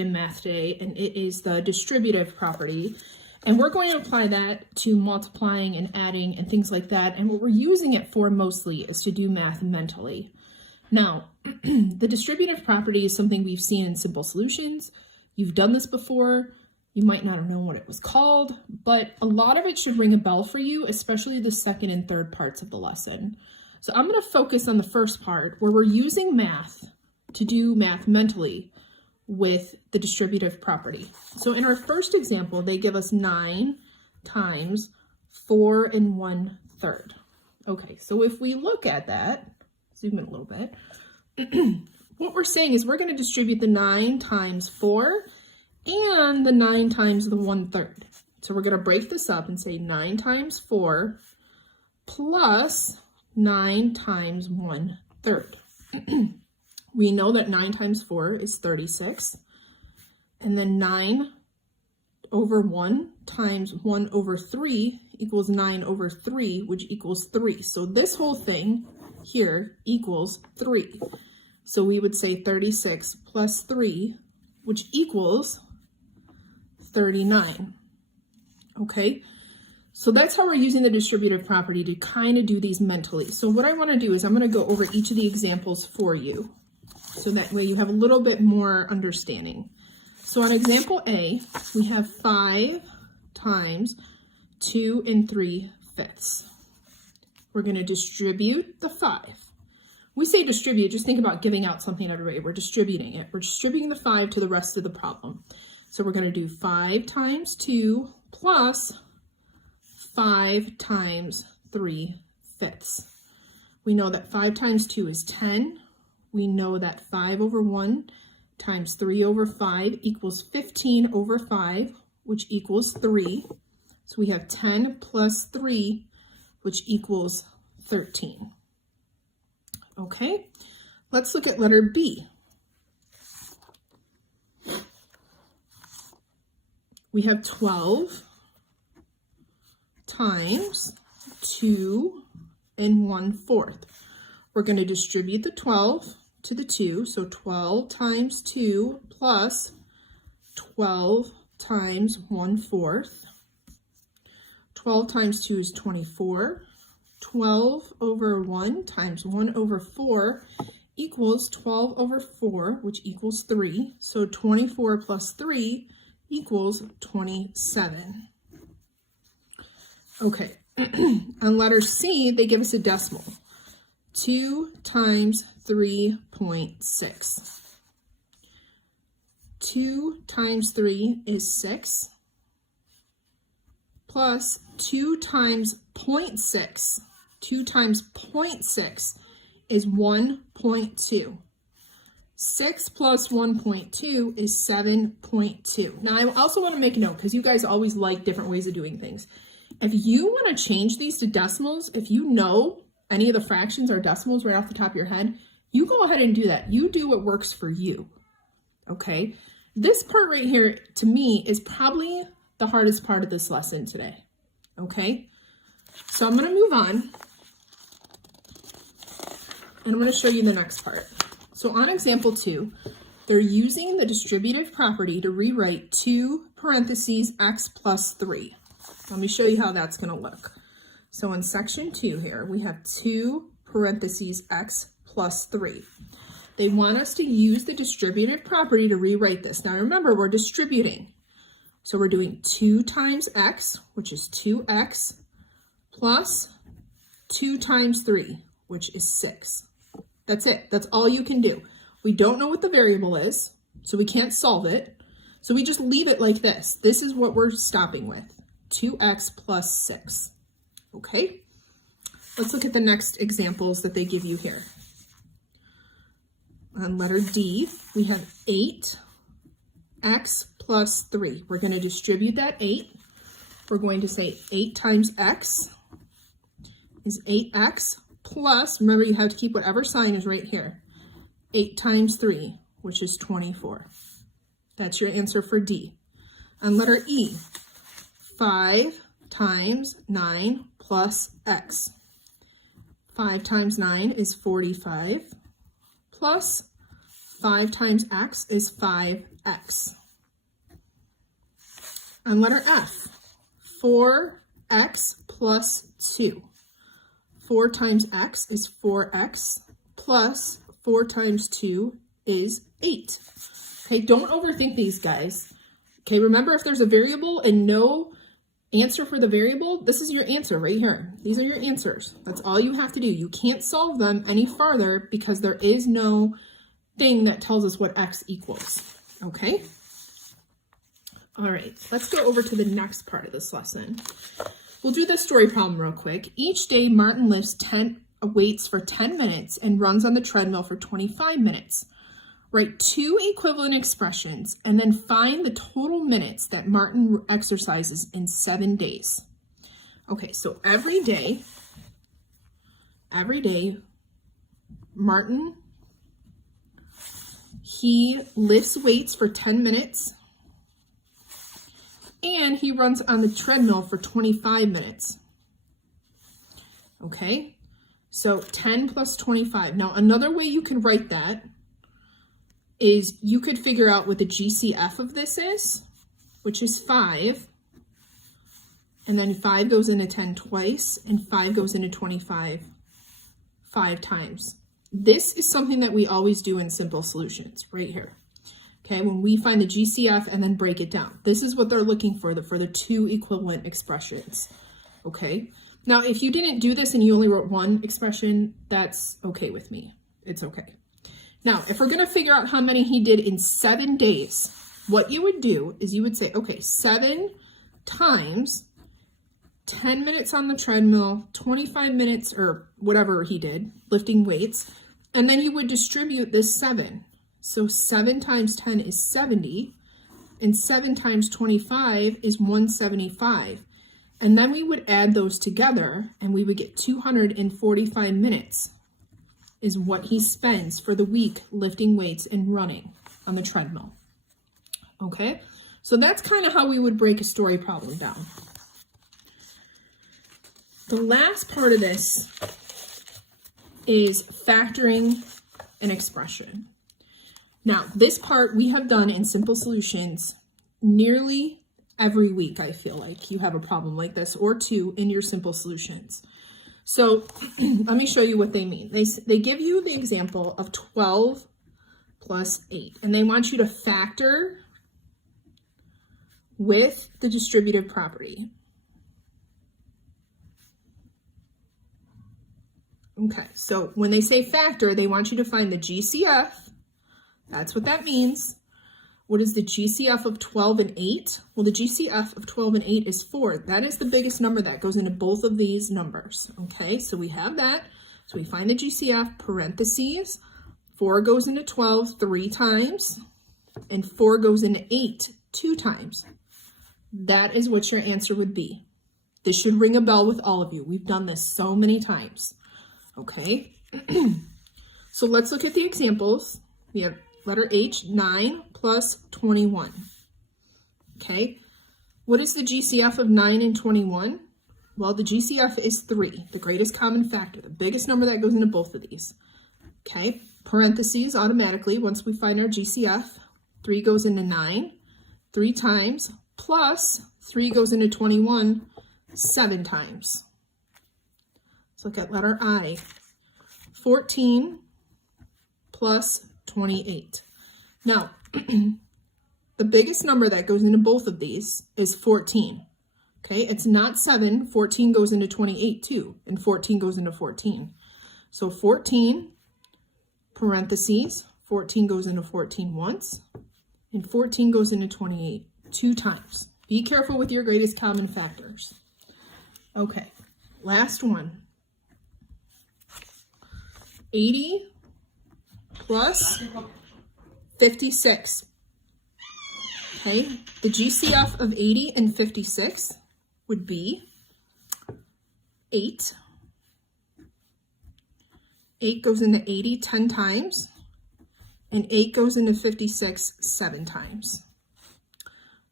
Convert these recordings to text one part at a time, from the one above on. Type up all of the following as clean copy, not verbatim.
in math today, and it is the distributive property. And we're going to apply that to multiplying and adding and things like that. And what we're using it for mostly is to do math mentally. Now, the distributive property is something we've seen in simple solutions. You've done this before. You might not have known what it was called, but a lot of it should ring a bell for you, especially the second and third parts of the lesson. So I'm going to focus on the first part where we're using math to do math mentally with the distributive property. So in our first example, they give us 9 times 4 1/3. Okay, so if we look at that, zoom in a little bit, what we're saying is we're going to distribute the 9 times 4 and the 9 times the 1/3. So we're going to break this up and say 9 times 4 plus 9 times 1/3. We know that 9 times 4 is 36, and then 9 over 1 times 1 over 3 equals 9 over 3, which equals 3. So this whole thing here equals 3. So we would say 36 plus 3, which equals 39. Okay, so that's how we're using the distributive property to kind of do these mentally. So what I want to do is I'm going to go over each of the examples for you, so that way you have a little bit more understanding. So on example A, we have 5 times 2 3/5. We're going to distribute the 5. We say distribute, just think about giving out something to everybody. We're distributing it. We're distributing the 5 to the rest of the problem. So we're going to do 5 times 2 plus 5 times 3/5. We know that 5 times 2 is 10. We know that 5 over 1 times 3 over 5 equals 15 over 5, which equals 3. So we have 10 plus 3, which equals 13. Okay, let's look at letter B. We have 12 times 2 1/4. We're going to distribute the 12 to the 2, so 12 times 2 plus 12 times 1/4. 12 times 2 is 24. 12 over 1 times 1 over 4 equals 12 over 4, which equals 3. So 24 plus 3 equals 27. Okay, on letter C, they give us a decimal. 2 times 3.6. 2 times 3 is 6, plus 2 times 0.6. 2 times 0.6 is 1.2. 6 plus 1.2 is 7.2. Now, I also want to make a note, because you guys always like different ways of doing things. If you want to change these to decimals, if you know any of the fractions are decimals right off the top of your head, you go ahead and do that. You do what works for you, okay? This part right here, to me, is probably the hardest part of this lesson today, okay? So I'm going to move on, and I'm going to show you the next part. So on example 2, they're using the distributive property to rewrite 2 parentheses x plus 3. Let me show you how that's going to look. So in section 2 here, we have 2 parentheses x plus 3. They want us to use the distributive property to rewrite this. Now remember, we're distributing. So we're doing 2 times x, which is 2x, plus 2 times 3, which is 6. That's it. That's all you can do. We don't know what the variable is, so we can't solve it. So we just leave it like this. This is what we're stopping with, 2x plus 6. Okay, let's look at the next examples that they give you here. On letter D, we have 8x plus 3. We're going to distribute that 8. We're going to say 8 times x is 8x plus, remember you have to keep whatever sign is right here, 8 times 3, which is 24. That's your answer for D. On letter E, 5 times 9 plus x. 5 times 9 is 45, plus 5 times x is 5x. x. On letter F, 4x plus 2. 4 times x is 4x plus 4 times 2 is 8. Okay, don't overthink these, guys. Okay, remember, if there's a variable and no answer for the variable, this is your answer right here. These are your answers. That's all you have to do. You can't solve them any farther because there is no thing that tells us what x equals. Okay? All right, let's go over to the next part of this lesson. We'll do this story problem real quick. Each day, Martin lifts 10 weights for 10 minutes and runs on the treadmill for 25 minutes. Write 2 equivalent expressions and then find the total minutes that Martin exercises in 7 days. Okay, so every day, Martin, he lifts weights for 10 minutes and he runs on the treadmill for 25 minutes. Okay, so 10 plus 25. Now, another way you can write that is you could figure out what the GCF of this is, which is 5. And then 5 goes into 10 twice, and 5 goes into 25 5 times. This is something that we always do in simple solutions, right here. Okay, when we find the GCF and then break it down. This is what they're looking for the 2 equivalent expressions. Okay, now if you didn't do this and you only wrote 1 expression, that's okay with me. It's okay. Now, if we're going to figure out how many he did in 7 days, what you would do is you would say, okay, 7 times 10 minutes on the treadmill, 25 minutes or whatever he did, lifting weights, and then you would distribute this 7. So 7 times 10 is 70, and 7 times 25 is 175. And then we would add those together, and we would get 245 minutes. Is what he spends for the week lifting weights and running on the treadmill. Okay, so that's kind of how we would break a story problem down. The last part of this is factoring an expression. Now, this part we have done in Simple Solutions nearly every week. I feel like you have a problem like this or 2 in your Simple Solutions. So let me show you what they mean. They give you the example of 12 plus 8, and they want you to factor with the distributive property. Okay, so when they say factor, they want you to find the GCF. That's what that means. What is the GCF of 12 and 8? Well, the GCF of 12 and 8 is 4. That is the biggest number that goes into both of these numbers. Okay, so we have that. So we find the GCF, parentheses. 4 goes into 12 3 times, and 4 goes into 8 2 times. That is what your answer would be. This should ring a bell with all of you. We've done this so many times. Okay, so let's look at the examples. We have letter H, 9 plus 21. Okay, what is the GCF of 9 and 21? Well, the GCF is 3, the greatest common factor, the biggest number that goes into both of these. Okay, parentheses automatically, once we find our GCF, 3 goes into 9, 3 times, plus 3 goes into 21, 7 times. Let's look at letter I, 14 plus 28. Now, the biggest number that goes into both of these is 14. Okay, it's not 7. 14 goes into 28 too, and 14 goes into 14. So 14, parentheses, 14 goes into 14 once, and 14 goes into 28 2 times. Be careful with your greatest common factors. Okay, last one. 80 plus 56. Okay, the GCF of 80 and 56 would be 8. 8 goes into 80 10 times, and 8 goes into 56 7 times.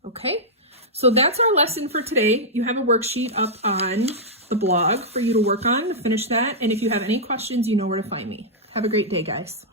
Okay, so that's our lesson for today. You have a worksheet up on the blog for you to work on to finish that. And if you have any questions, you know where to find me. Have a great day, guys.